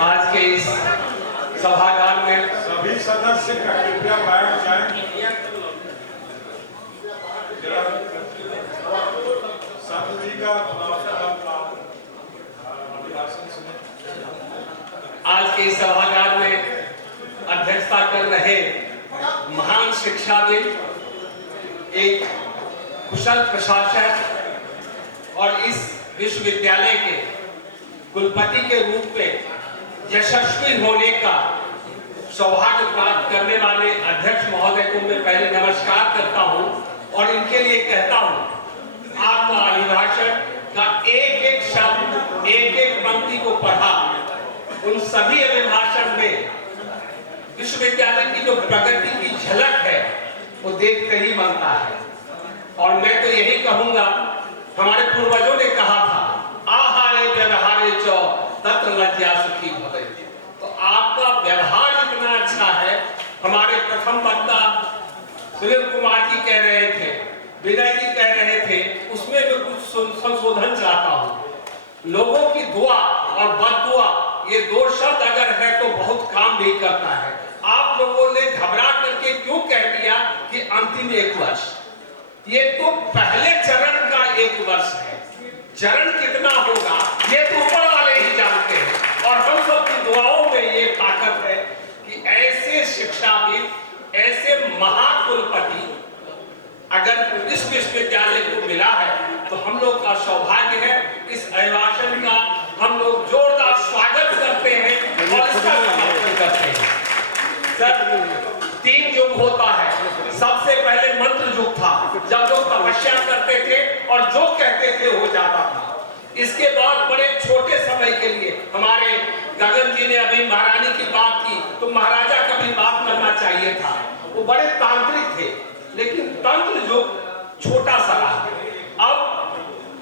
आज के इस सभागार में सभी सदस्य कृपया बैठ जाएं। संत जी का अभिभाषण सुने। आज के इस सभागार में अध्यक्षता कर रहे महान शिक्षाविद, एक कुशल प्रशासक और इस विश्वविद्यालय के कुलपति के रूप में यशस्वी होने का सौभाग्य प्राप्त करने वाले अध्यक्ष महोदय को मैं पहले नमस्कार करता हूं और इनके लिए कहता हूं आपका अभिभाषण का एक एक शब्द, एक एक पंक्ति को पढ़ा, उन सभी अभिभाषण में विश्वविद्यालय की जो प्रगति की झलक है वो देखते ही बनता है। और मैं तो यही कहूंगा, हमारे पूर्वजों ने कहा था आहारे व्यवहारे चौ तत्र लज्जा सुखी भवे। तो आपका व्यवहार इतना अच्छा है। हमारे प्रथम वक्ता सुनील कुमार जी कह रहे थे, विनय जी कह रहे थे, उसमें मैं कुछ संशोधन चाहता हूं। लोगों की दुआ और बददुआ, ये दो शब्द अगर है तो बहुत काम भी करता है। आप लोगों ने घबरा करके क्यों कह दिया कि अंतिम एक वर्ष? ये तो पहले चरण का एक वर्ष है। चरण कितना होगा ये तो ऊपर वाले ही जानते हैं। और हम सब की दुआओं में ये ताकत है कि ऐसे शिक्षाविद, ऐसे महाकुलपति अगर इस विश्वविद्यालय को मिला है तो हम लोग का सौभाग्य है। इस अभिभाषण का हम लोग जोरदार स्वागत करते हैं और इसका समर्थन करते हैं। सर, 3 युग होता है। सबसे पहले मंत्र युग था, जब लोग तपस्या करते थे और जो कहते थे हो जाता था। इसके बाद बड़े छोटे समय के लिए, हमारे गगन जी ने अभी महारानी की बात की, तो महाराजा का भी बात करना चाहिए था। वो बड़े तांत्रिक थे, लेकिन तंत्र युग छोटा सा रहा। अब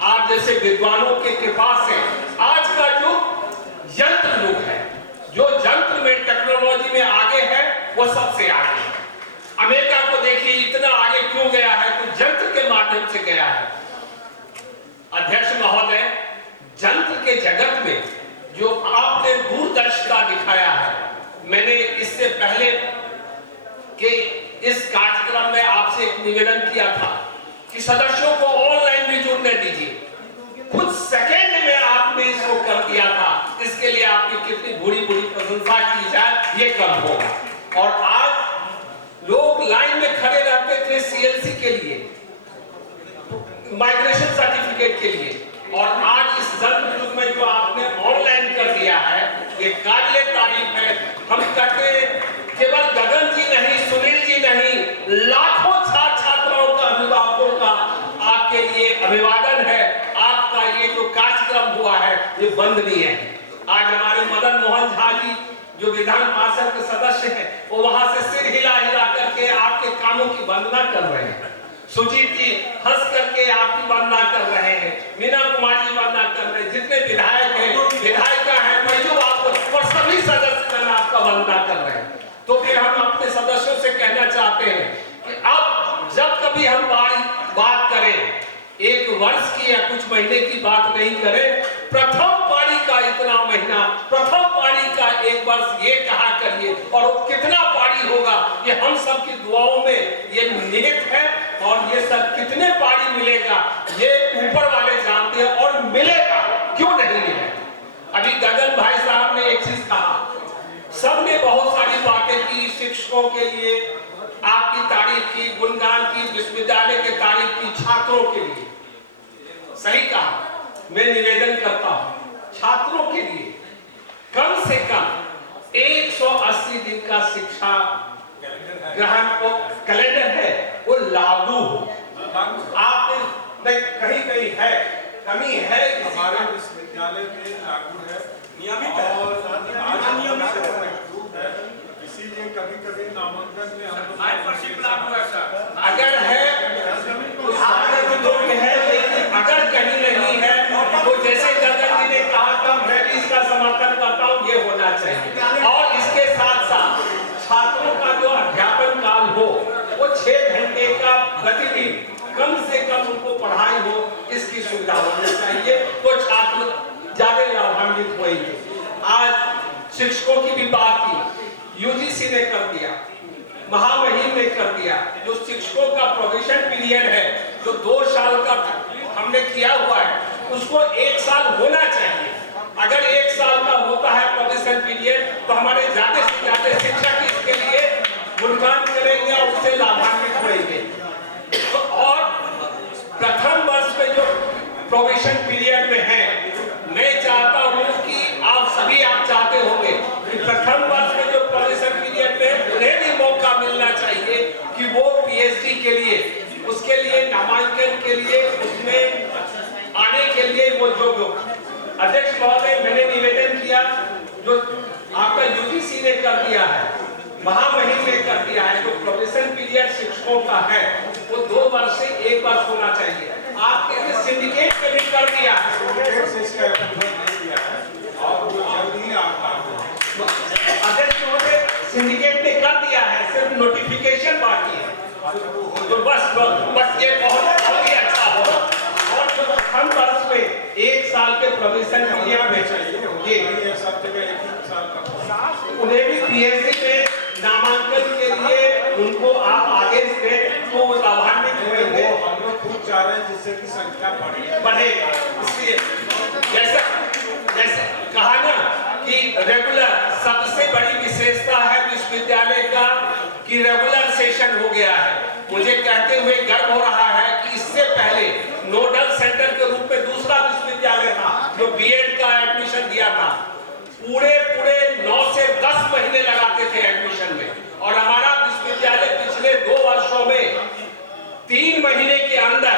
आप जैसे विद्वानों के कृपा से आज का युग यंत्र युग है। जो यंत्र में, टेक्नोलॉजी में आगे है वो सबसे आगे है। अमेरिका को देखिए इतना आगे क्यों गया है, तो यंत्र के माध्यम से गया है। अध्यक्ष महोदय, यंत्र के जगत में जो आपने दूरदर्शिता दिखाया है, मैंने इससे पहले के इस कार्यक्रम में आपसे एक निवेदन किया था कि सदस्यों को ऑनलाइन भी जुड़ने दीजिए। कुछ सेकेंड में आपने इसको कर दिया था। इसके लिए आपकी कितनी बुरी प्रशंसा की जाए ये कम होगा। और आज लोग लाइन में खड़े रहते थे सीएलसी के लिए, माइग्रेशन सर्टिफिकेट के लिए, और आज इस यंत्र युग में जो आपने ऑनलाइन कर दिया है ये काबिले तारीफ है। हम कहते हैं केवल गगन जी नहीं, सुनील जी नहीं, लाखों छात्र छात्राओं का, अभिभावकों का आपके लिए अभिवादन है। आपका ये जो कार्यक्रम हुआ है ये वंदनीय है। आज हमारे मदन मोहन झा जी जो विधान पार्षद के सदस्य हैं, वो वहां से सिर हिला हिला करके आपके कामों की वंदना कर रहे हैं। सुजीत जी हंस करके आपकी वंदना कर रहे हैं। मीना कुमार जी वंदना कर रहे हैं। जितने विधायक हैं, विधायिका हैं, मैं आपको और सभी सदस्य आपका वंदना कर रहे हैं। तो फिर हम अपने सदस्यों से कहना चाहते हैं कि अब जब कभी हम बात करें, एक वर्ष की या कुछ महीने की बात नहीं करें, प्रथम पारी का इतना महीना, प्रथम पारी का एक वर्ष ये कहा करिए। और वो कितना पारी होगा ये हम सब की दुआओं में ये निहित है। और ये सब कितने पारी मिलेगा ये ऊपर वाले जानते हैं, और मिलेगा क्यों नहीं मिलेगा। अभी गगन भाई साहब ने एक चीज कहा, सबने बहुत सारी बातें की, शिक्षकों के लिए आपकी तारीफ की, गुणगान की, विश्वविद्यालय के तारीफ की, छात्रों के लिए सही कहा। मैं निवेदन करता हूं छात्रों के लिए कम से कम 180 दिन का शिक्षा ग्रहण को कैलेंडर है वो लागू हो। आपने कहीं कहीं है कमी है, हमारे विश्वविद्यालय में लागू है, नियमित है और अनियमित है। इसीलिए कभी कभी नामांकन में हम अगर है अगर कहीं नहीं है तो जैसे गगन जी ने कहा था, मैं भी इसका समर्थन करता हूं, ये होना चाहिए। और इसके साथ साथ छात्रों का जो अध्यापन काल हो वो 6 घंटे का प्रतिदिन कम से कम उनको पढ़ाई हो, इसकी सुविधा होनी चाहिए, तो छात्र ज्यादा लाभान्वित होंगे। आज शिक्षकों की भी बात की, यूजीसी ने कर दिया, महामहिम ने कर दिया। जो शिक्षकों का प्रोबेशन पीरियड है, जो 2 साल का हमने किया हुआ है, उसको 1 साल होना चाहिए। अगर 1 साल का होता है प्रोबेशन पीरियड, तो हमारे ज्यादा से ज्यादा शिक्षक इसके लिए गुणगान करेंगे और उससे लाभान्वित होंगे। तो और प्रथम वर्ष में जो प्रोबेशन पीरियड में है, मैं चाहता हूं कि आप सभी चाहते होंगे कि प्रथम वर्ष में जो प्रोबेशन पीरियड में उन्हें भी मौका मिलना चाहिए कि वो पीएचडी के लिए, उसके लिए नामांकन के लिए, उसमें आने के लिए वो जो अध्यक्ष महोदय, मैंने निवेदन किया, जो आपका यूजीसी ने कर दिया है, महामहिम ने कर दिया है, जो प्रोबेशन पीरियड शिक्षकों का है वो 2 वर्ष से 1 वर्ष होना चाहिए। आपके सिंडिकेट पे भी कर दिया है, अध्यक्ष महोदय, सिंडिकेट ने कर दिया है, सिर्फ नोटिफिकेशन बाकी है। तो बस ये बहुत ही अच्छा हो। और जो प्रथम वर्ष में 1 साल के प्रोबेशन पीरियड में चाहिए, सब जगह 1 साल का, उन्हें भी पीएचडी में नामांकन के लिए उनको आप आगे से तो लाभान्वित होंगे। हम लोग खूब चाह रहे हैं जिससे कि संख्या बढ़ेगा। इसलिए जैसे कहा ना कि रेगुलर, सबसे बड़ी विशेषता है विश्वविद्यालय का कि रेगुलर सेशन हो गया है। मुझे कहते हुए गर्व हो रहा है कि इससे पहले नोडल सेंटर के रूप में दूसरा विश्वविद्यालय था जो बीएड का एडमिशन दिया था। पूरे 9 से 10 महीने लगाते थे एडमिशन में, और हमारा विश्वविद्यालय पिछले 2 वर्षों में 3 महीने के अंदर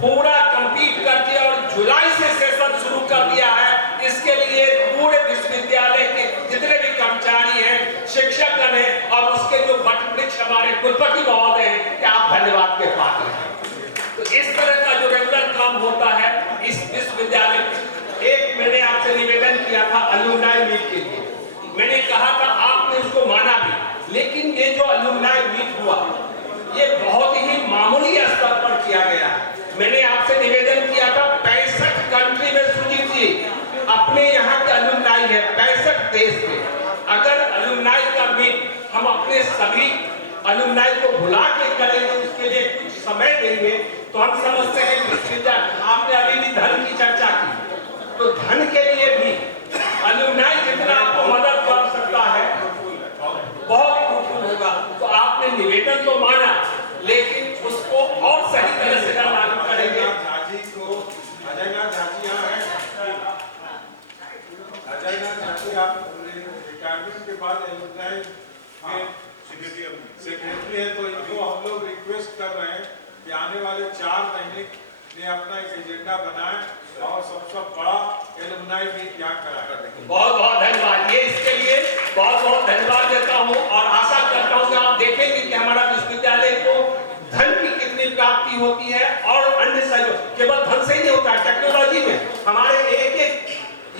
पूरा कंप्लीट कर दिया और जुलाई से सेशन शुरू कर दिया है। इसके लिए पूरे विश्वविद्यालय के जितने भी कर्मचारी हैं, शिक्षकगण हैं और उसके जो वटवृक्ष हमारे कुलपति महोदय हैं, आप धन्यवाद के पात्र हैं। तो इस तरह का जो रेगुलर काम होता है इस विश्वविद्यालय में। एक मैंने आपसे निवेदन किया था अलुमनाई मीट के लिए, मैंने कहा था, आपने उसको माना भी, लेकिन ये जो अलुमनाई मीट हुआ ये बहुत ही मामूली स्तर पर किया गया है। मैंने आपसे निवेदन किया था 65 कंट्री में, सुजीत जी अपने यहाँ के अलुमनाई है 65 देश में। अगर अलुमनाई का मीट हम अपने सभी अलुमनाई को बुला के करेंगे, उसके लिए कुछ समय देंगे, तो हम समझते हैं विश्वविद्यालय, आपने अभी भी धन की चर्चा की, तो धन के लिए भी अलुमनाई जितना आपको मदद कर सकता है बहुत fruitful होगा। तो आपने निवेदन तो माना, लेकिन उसको और सही तरह से लागू करेंगे। झाजी को अजयनाथ झाजी यहाँ है, अजयनाथ झाजी आप रिटायरमेंट के बाद एलुमनाई के सेक्रेटरी है, तो इनको हम लोग रिक्वेस्ट कर रहे हैं कि आने वाले 4 महीने में अपना एक एजेंडा बनाएं और सबसे बड़ा एलुमनाई मीट यहाँ कराएं। बहुत बहुत धन्यवाद, ये इसके लिए बहुत बहुत धन्यवाद देता हूँ और आशा करता हूँ कि आप देखेंगे कि हमारा विश्वविद्यालय को धन की कितनी प्राप्ति होती है और अन्य सहयोग। केवल धन से ही नहीं होता है, टेक्नोलॉजी में हमारे एक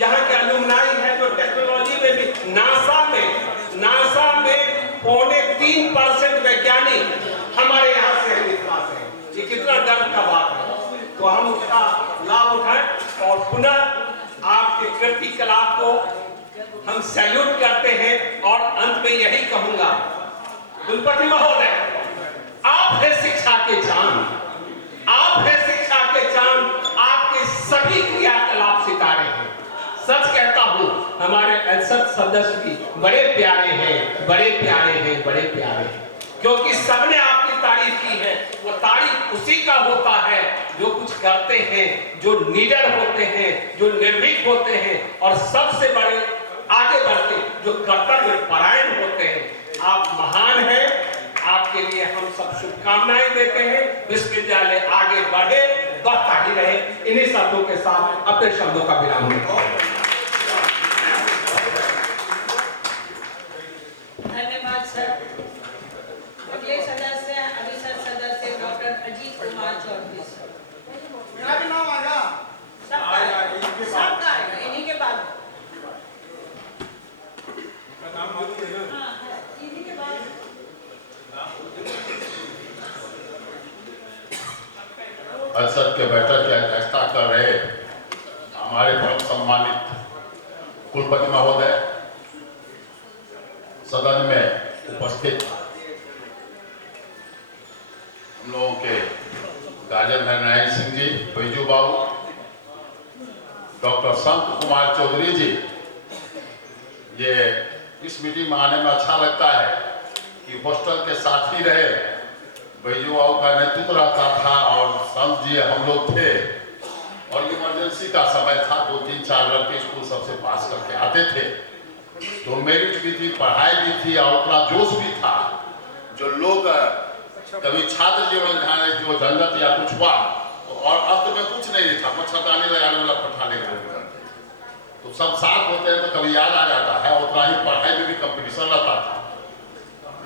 यहाँ के अलुमनाई है जो टेक्नोलॉजी में भी नासा में 3.25% वैज्ञानिक हमारे यहाँ से विश्वास है। ये कितना गर्व का बात है। तो हम उसका लाभ उठाएं और पुनः आपके कृतिकलाप को हम सैल्यूट करते हैं। और अंत में यही कहूंगा, कुलपति महोदय, आप हैं शिक्षा के चांद, आप हैं शिक्षा के चांद, आपके सभी क्रियाकलाप सितारे हैं। सच कहता हूं, हमारे अनसद सदस्य भी बड़े प्यारे हैं, बड़े प्यारे हैं, बड़े प्यारे हैं, क्योंकि सबने आपकी तारीफ की है। वो तारीफ उसी का होता है जो कुछ करते हैं, जो निडर होते हैं, जो निर्भीक होते हैं और सबसे बड़े आगे बढ़ते जो कर्तव्य परायण होते हैं। आप महान हैं, आपके लिए हम सब शुभकामनाएं देते हैं। विश्वविद्यालय आगे बढ़े, बढ़ता ही रहे। इन्हीं शब्दों के साथ अपने शब्दों का विराम देता हूं। धन्यवाद सर। अगले सदस्य अभिसर सदस्य डॉक्टर अजीत कुमार चौधरी सर। मेरा भी नाम आएगा, सबका आएगा, इन्हीं के बाद नाम मालूम है ना? हाँ है, इन्हीं के बाद अनसद के बैठक की अध्यक्षता कर रहे हमारे परम सम्मानित कुलपति महोदय सदन में उपस्थित हम लोगों के गाजर नारायण सिंह जी, बैजू बाबू, डॉक्टर संत कुमार चौधरी जी, ये इस मीटिंग में आने में अच्छा लगता है कि हॉस्टल के साथ ही रहे, बैजू बाबू का नेतृत्व रहता था और संत जी हम लोग थे और इमरजेंसी का समय था, 2-3-4 लड़के स्कूल सबसे पास करके आते थे, तो मेरिट भी थी, पढ़ाई भी थी और उतना जोश भी था। जो लोग कभी छात्र जीवन में जो झंझट या कुछ हुआ और अंत में कुछ नहीं था, मच्छरदानी लगाने वाला पठाने का तो सब साथ होते हैं तो कभी याद आ जाता है। उतना ही पढ़ाई में भी कंपटीशन रहता था,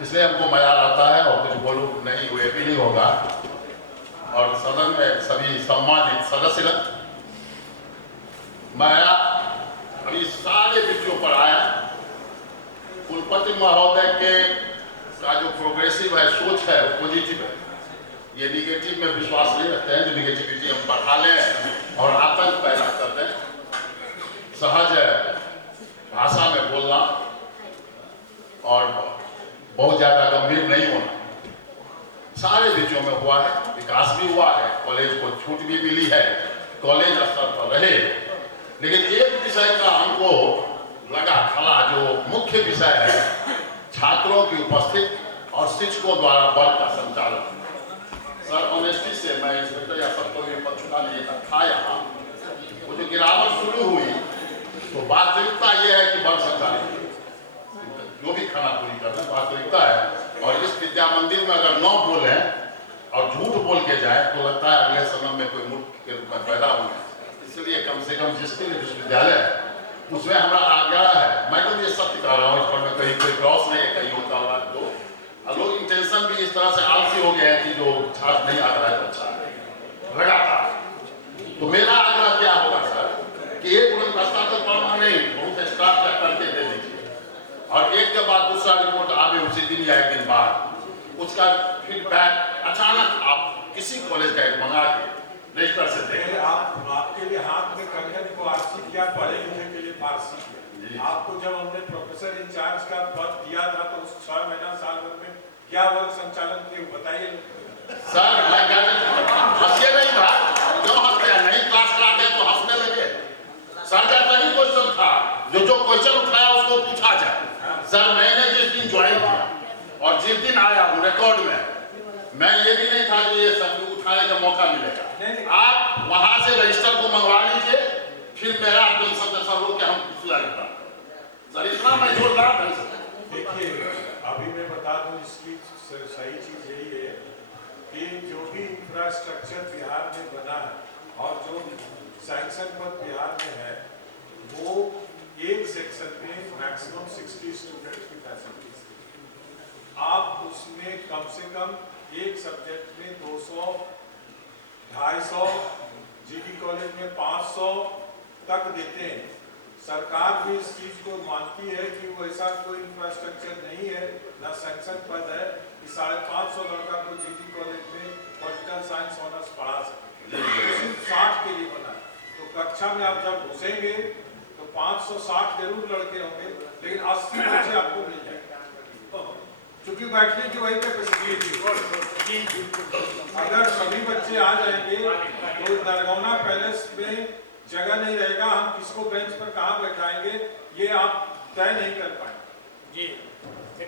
इसलिए हमको मजा आता है और कुछ बोलूं नहीं, वो भी नहीं होगा। और सदन में सभी सम्मानित सदस्य, मैं अभी सारे विषयों पर आया। कुलपति महोदय के का जो प्रोग्रेसिव है, सोच है, वो पॉजिटिव है। ये निगेटिव में विश्वास नहीं रखते हैं, जो निगेटिविटी हम बढ़ा लें और आतंक पैदा कर दें। सहज भाषा में बोलना और बहुत ज्यादा गंभीर नहीं होना, सारे विषयों में हुआ है, विकास भी हुआ है, कॉलेज को छूट भी मिली है, कॉलेज स्तर पर रहे। लेकिन एक विषय का हमको लगा खला, जो मुख्य विषय है, छात्रों की उपस्थिति और शिक्षकों द्वारा बल का संचालन। सर ऑनेस्टी से मैं इंस्पेक्टर या सबको भी पछुआ नहीं था यहाँ, वो जो गिरावट शुरू हुई तो वास्तविकता ये है कि बल संचालित जो भी खाना पूरी करना वास्तविकता है। और इस विद्या मंदिर में अगर 9 बोले और झूठ बोल के जाए तो लगता है अगले समय में कोई मूर्ख के रूप में पैदा होंगे। इसलिए कम से कम जिसके लिए विश्वविद्यालय है उसमें हमारा आग्रह है। मैं तो ये सत्य कह रहा हूँ, इस पर में कहीं कोई क्रॉस नहीं है, कहीं होता हुआ तो लोग इंटेंशन भी इस तरह से आलसी हो गए हैं कि जो छात्र नहीं आता है तो अच्छा लगातार। तो मेरा आग्रह क्या होगा सर कि एक रास्ता तो पढ़ना नहीं, बहुत स्टाफ करके दे दीजिए और एक के बाद दूसरा रिपोर्ट आवे उसी दिन या एक दिन बाद, उसका फीडबैक अचानक आप किसी कॉलेज का एक मंगा के रजिस्टर से देंगे। आपके लिए हाथ में कंगन को आरसी किया, पढ़े लिखे के लिए फारसी किया। आपको जब हमने प्रोफेसर इंचार्ज का पद दिया था तो उस 6 महीना साल भर में क्या वर्ग संचालन किए बताइए सर। मैं हंसिए नहीं भाई, क्यों हंसते हैं? नहीं क्लास कराते हैं तो हंसने लगे। सर का नहीं क्वेश्चन था, जो क्वेश्चन उठाया उसको पूछा जाए। सर मैंने जिस दिन ज्वाइन किया और जिस दिन आया हूँ रिकॉर्ड में, मैं ये भी नहीं था कि ये सब उठाने का मौका मिलेगा। आप वहां से रजिस्टर को मंगवा लीजिए, फिर मेरा टेंशन हो के हम पूछला लेता सर, इतना मैं जोर रहा ढंग से। देखिए अभी मैं बता दूं, इसकी सही चीज यही है कि जो भी इंफ्रास्ट्रक्चर बिहार में बना है और जो सैंक्शन पर बिहार में है, वो एक सेक्शन में मैक्सिमम 60 स्टूडेंट्स की फैसिलिटीज। आप उसमें कम से कम एक सब्जेक्ट में 200, 250, जीडी कॉलेज में 500 तक देते हैं। सरकार भी इस चीज को मानती है कि वो ऐसा कोई इंफ्रास्ट्रक्चर नहीं है, ना सैंक्शन पद है कि 550 लड़का को जीडी कॉलेज में पॉलिटिकल साइंस ऑनर्स पढ़ा सके। सिर्फ 60 के लिए बना है। तो कक्षा में आप जब घुसेंगे तो 560 जरूर लड़के होंगे, लेकिन 80 बच्चे आपको मिल जाएंगे, क्योंकि बैठने की वही कैपेसिटी थी। अगर सभी बच्चे आ जाएंगे तो नरगौना पैलेस में जगह नहीं रहेगा, हम किसको बेंच पर कहाँ बैठाएंगे ये आप तय नहीं कर पाएंगे।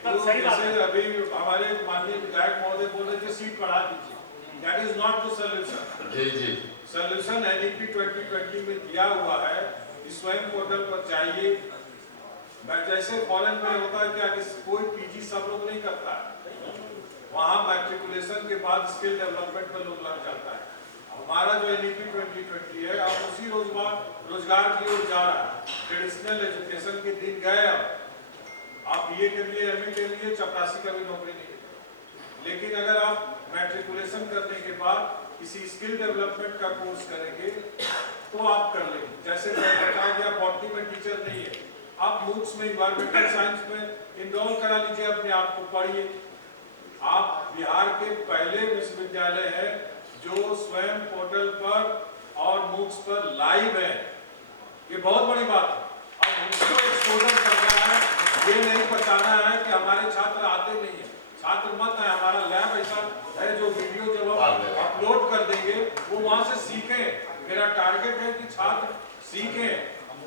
तो जैसे अभी हमारे माननीय विधायक महोदय बोल रहे थे सीट बढ़ा दीजिए, that is not the solution. Solution NEP 2020 में दिया हुआ है, स्वयं पोर्टल पर जाइए। मैं जैसे फॉरेन में होता है क्या कि कोई पीजी सब लोग नहीं करता है, वहाँ मैट्रिकुलेशन के बाद स्किल डेवलपमेंट पर लोग लग जाता है। हमारा जो एनईपी 2020 है अब उसी रोजगार की ओर जा रहा है। ट्रेडिशनल एजुकेशन के दिन गए, आप बीए के लिए एमए के लिए चपरासी का भी नौकरी नहीं है, लेकिन अगर आप मैट्रिकुलेशन करने के बाद किसी स्किल डेवलपमेंट का कोर्स करेंगे तो आप कर लेंगे। जैसे मैं बताया गया बॉटनी में टीचर नहीं है, आप मूक्स में इन्वायरमेंटल साइंस में इनरोल करा लीजिए, अपने आप को पढ़िए। आप बिहार के पहले विश्वविद्यालय है जो स्वयं पोर्टल पर और मूक्स पर लाइव है, ये बहुत बड़ी बात है। अब उसको एक्सपोजर करना है, ये नहीं बताना है कि हमारे छात्र आते नहीं है, छात्र मत है। हमारा लैब ऐसा है जो वीडियो जब हम अपलोड कर देंगे वो वहां से सीखें। मेरा टारगेट है कि छात्र सीखें।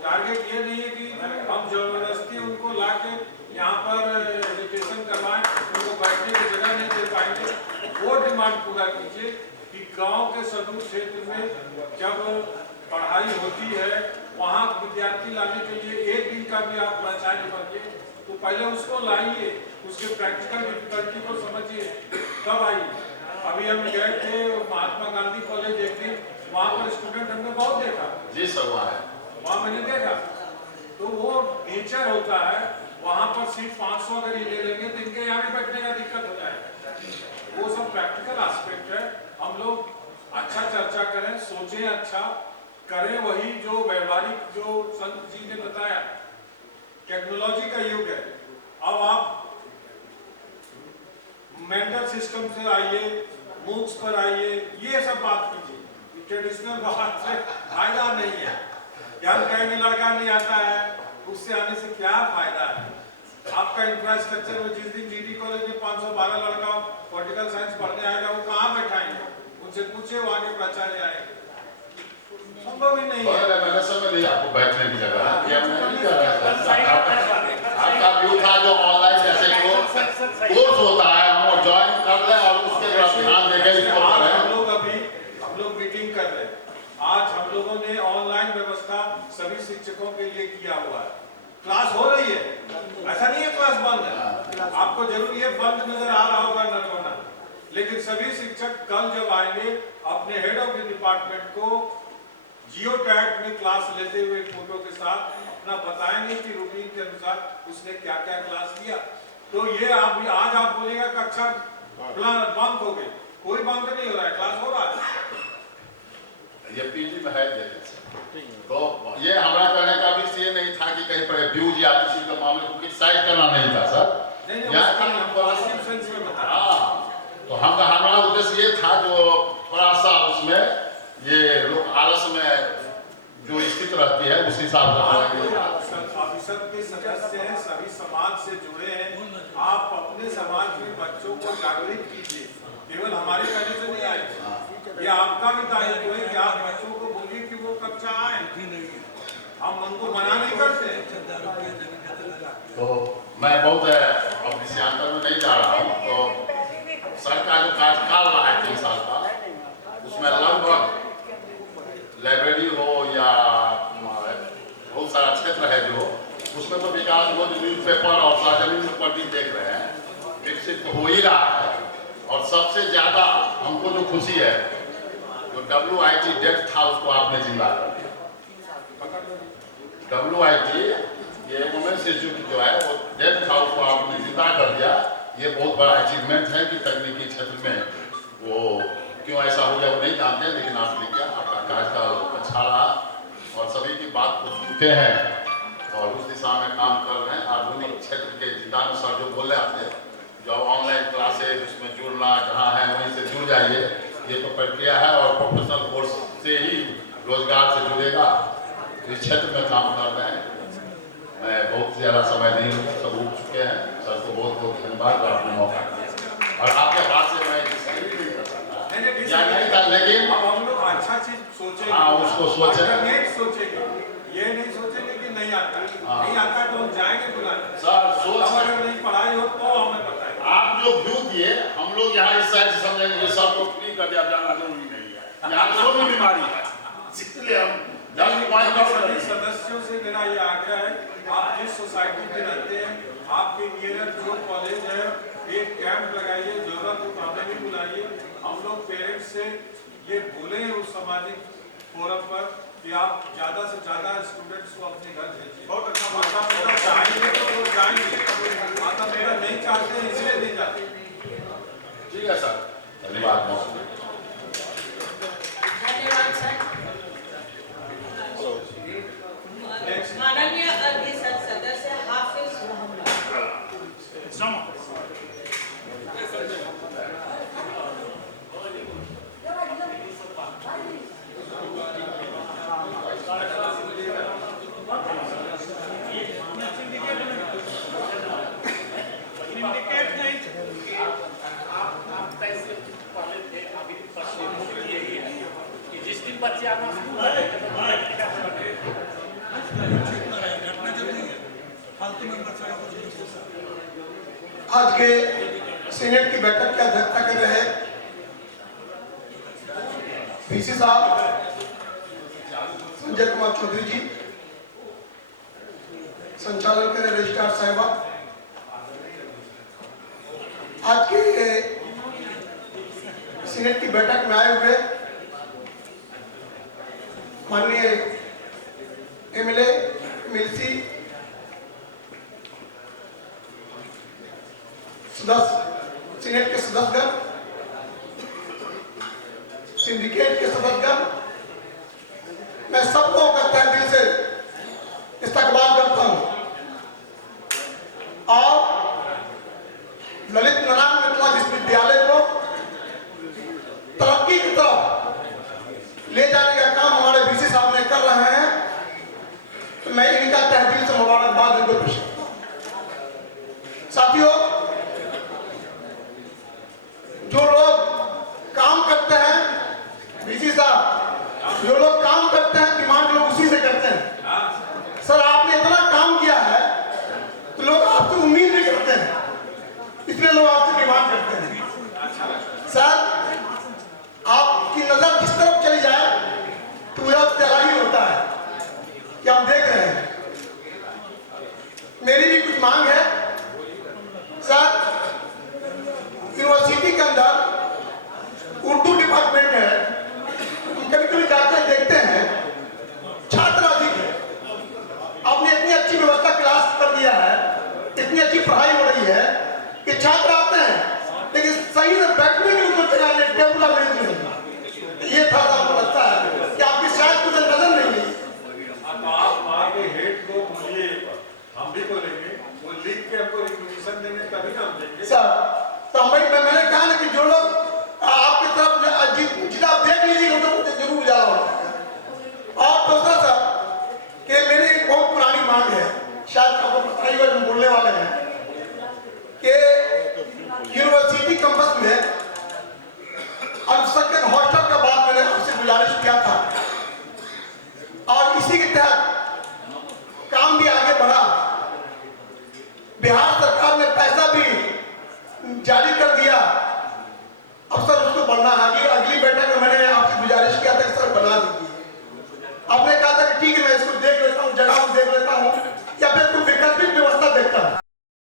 टारगेट ये नहीं है कि हम जबरदस्ती उनको लाके यहाँ पर एजुकेशन करवाएं, उनको बैठने की जगह नहीं दे पाएंगे। वो डिमांड पूरा कीजिए कि गांव के सुदूर क्षेत्र में जब पढ़ाई होती है वहाँ विद्यार्थी लाने के लिए एक दिन का भी आप प्राचार्य बनिए तो पहले उसको लाइए, उसके प्रैक्टिकल डिफिकल्टी को समझिए, तब आइए। अभी हम गए थे महात्मा गांधी कॉलेज एक दिन, वहाँ पर स्टूडेंट हमने बहुत देखा जी सर, वहाँ मैंने देखा। तो वो नेचर होता है, वहाँ पर सीट 500 अगर ये ले लेंगे तो इनके यहाँ भी बैठने का दिक्कत हो जाएगा। वो सब प्रैक्टिकल एस्पेक्ट है। हम लोग अच्छा चर्चा करें, सोचें, अच्छा करें, वही जो व्यवहारिक जो संत जी ने बताया। टेक्नोलॉजी का युग है। अब आप मेंटल सिस्टम से आइए, मूक्स पर आइए, ये सब बात कीजिए। ट्रेडिशनल बात से फायदा नहीं है। ज्ञान कहेंगे लड़का नहीं आता है, उससे आने से क्या फायदा है? आपका इंफ्रास्ट्रक्चर में जिस दिन जीडी कॉलेज में 512 लड़का पॉलिटिकल साइंस पढ़ने आएगा वो कहाँ बैठाएंगे? उनसे पूछे, वो आगे प्राचार्य आएंगे, संभव ही नहीं है। मैंने समझ लिया आपको बैठने की जगह आपका व्यू था जो ऑनलाइन जैसे कोर्स होता है हम ज्वाइन कर लें और उसके बाद ध्यान देंगे इसको करें। हम लोग मीटिंग कर रहे हैं। आज हम लोगों ने ऑनलाइन व्यवस्था सभी शिक्षकों के लिए किया हुआ है। क्लास हो रही है, ऐसा नहीं है क्लास बंद है। आपको जरूर ये बंद नजर आ रहा होगा नरकोना, लेकिन सभी शिक्षक कल जब आएंगे अपने हेड ऑफ द डिपार्टमेंट को जियो टैग में क्लास लेते हुए फोटो के साथ अपना बताएंगे कि रूटीन के अनुसार उसने क्या क्या क्लास लिया। तो ये आज आप बोलेगा कक्षा बंद हो गई, कोई बंद नहीं हो रहा है, क्लास हो रहा है। ये पीजी में है तो ये हमारा करने का भी ये नहीं था कि कहीं पर अब्यूज या किसी के मामले को क्रिटिसाइज करना नहीं था सर। तो हमारा उद्देश्य ये था जो थोड़ा सा उसमें ये लोग आलस में जो स्थित रहती है उस हिसाब से परिषद के सदस्य हैं, सभी समाज से जुड़े हैं। आप अपने समाज में बच्चों को जागृत कीजिए, केवल हमारे कहने से नहीं आए। ये आपका भी दायित्व है कि आप बच्चों को बोलिए कि वो कक्षा आए। हम उनको मना नहीं करते। तो मैं बहुत अब विषयांतर में नहीं जा रहा हूँ। तो सर का जो कार्यकाल रहा है 3 साल का, उसमें लगभग लाइब्रेरी हो या बहुत सारा क्षेत्र है जो उसमें तो विकास वो न्यूज़पेपर और सार्वजनिक पर भी देख रहे हैं विकसित तो हो ही रहा है। और सबसे ज्यादा हमको जो खुशी है जो WIT डेथ था उसको आपने जिंदा कर दिया। WIT ये वुमेन्स इंस्टीट्यूट जो है वो डेथ था उसको आपने जिंदा कर दिया। ये बहुत बड़ा अचीवमेंट है कि तकनीकी क्षेत्र में वो क्यों ऐसा हो गया वो नहीं जानते, लेकिन आपने क्या आपका कार्यकाल अच्छा रहा और सभी की बात को सुनते हैं और उस दिशा में काम कर रहे हैं। आधुनिक क्षेत्र के जिलानुसार जो बोल रहे थे जो ऑनलाइन क्लासेज उसमें जुड़ना जहाँ है वहीं से जुड़ जाइए, ये तो प्रक्रिया है और प्रोफेशनल कोर्स से ही रोजगार से जुड़ेगा। इस क्षेत्र में काम कर रहे हैं। मैं बहुत ज़्यादा समय नहीं लूँगा, सब उठ चुके हैं। सर को बहुत बहुत धन्यवाद आपने मौका दिया और आपके बात से मैं नहीं कर सकता लेकिन अब हम लोग अच्छा चीज सोचेंगे। हाँ उसको सोचेंगे, ये नहीं सोचेंगे कि नहीं आता है। नहीं आता है तो हम जाएंगे बुलाने। सर सोच अगर नहीं पढ़ाई हो तो हमें बताएं। आप जो व्यू दिए हम लोग यहाँ इस साइड से समझेंगे सब को फ्री कर दिया जाना जरूरी नहीं है। यहाँ तो भी बीमारी है, इसलिए हम सदस्यों से मेरा ये आग्रह है, आप जिस सोसाइटी में रहते हैं आपके नियर जो कॉलेज है एक कैंप लगाइए, जरूरत हो तो हमें भी बुलाइए। हम लोग पेरेंट्स से ये बोले उस सामाजिक फोरम पर कि आप ज्यादा से ज्यादा स्टूडेंट्स को अपने घर भेजिए। बहुत अच्छा, माता पिता चाहेंगे तो वो जाएंगे, माता पिता नहीं चाहते हैं इसलिए नहीं जाते। ठीक है सर, धन्यवाद। धन्यवाद सर। माननीय अध्यक्ष सदस्य हाफिज मोहम्मद। आज के सीनेट की बैठक की अध्यक्षता कर रहे वीसी साहब संजय कुमार चौधरी जी, संचालन कर रहे रजिस्ट्रार साहिबा, आज के सीनेट की बैठक में आए हुए माननीय एमएलए, एमएलसी, सदस्य, सीनेट के सदस्यगण, सिंडिकेट के सदस्यगण, मैं सबको तहे दिल से इस्तकबाल करता हूं और ललित नारायण मिथिला विश्वविद्यालय को तरक्की की तरफ ले जाने का काम हमारे वीसी साहब ने कर रहे हैं, तो मैं इनका तहे दिल से मुबारकबाद इनको पेश करता हूं। साथियों, जो लोग काम करते हैं, वीसी साहब, जो लोग काम करते हैं डिमांड लोग उसी से करते हैं। सर, आपने इतना काम किया है तो लोग आपसे उम्मीद नहीं करते हैं, इसलिए लोग आपसे डिमांड करते हैं। सर, आपकी नजर किस तरफ चली जाए तो वह चला ही होता है कि आप देख रहे हैं। मेरी भी कुछ मांग है। सर, यूनिवर्सिटी के अंदर उर्दू डिपार्टमेंट है, कभी कभी जाते हैं देखते हैं छात्र अधिक है। आपने इतनी अच्छी व्यवस्था क्लास कर दिया है, इतनी अच्छी पढ़ाई हो रही है कि छात्र आते हैं लेकिन सही से बैठने की उनको जगह नहीं, टेबल अरेंज नहीं। ये था आपको लगता है कि आपकी शायद मुझे नजर नहीं है। तो आप वहाँ के हेड को बोलिए, हम भी तो लेंगे, वो लिख के हमको रिकमेंडेशन देंगे तभी हम देंगे। सर, तो मैंने कहा ना कि जो लोग आपकी तरफ जितना आप देख लीजिए तो जरूर उजाला होगा। और दूसरा सर, कि मेरी एक बहुत पुरानी मांग है, शायद आपको पता ही होगा, हम बोलने वाले हैं कि यूनिवर्सिटी कैंपस में अल्पसंख्यक हॉस्टल का बात मैंने आपसे गुजारिश किया था और इसी के तहत काम भी आगे बढ़ा। बिहार सरकार ने पैसा भी जारी कर दिया। अब सर उसको बढ़ना है। अगली बैठक में मैंने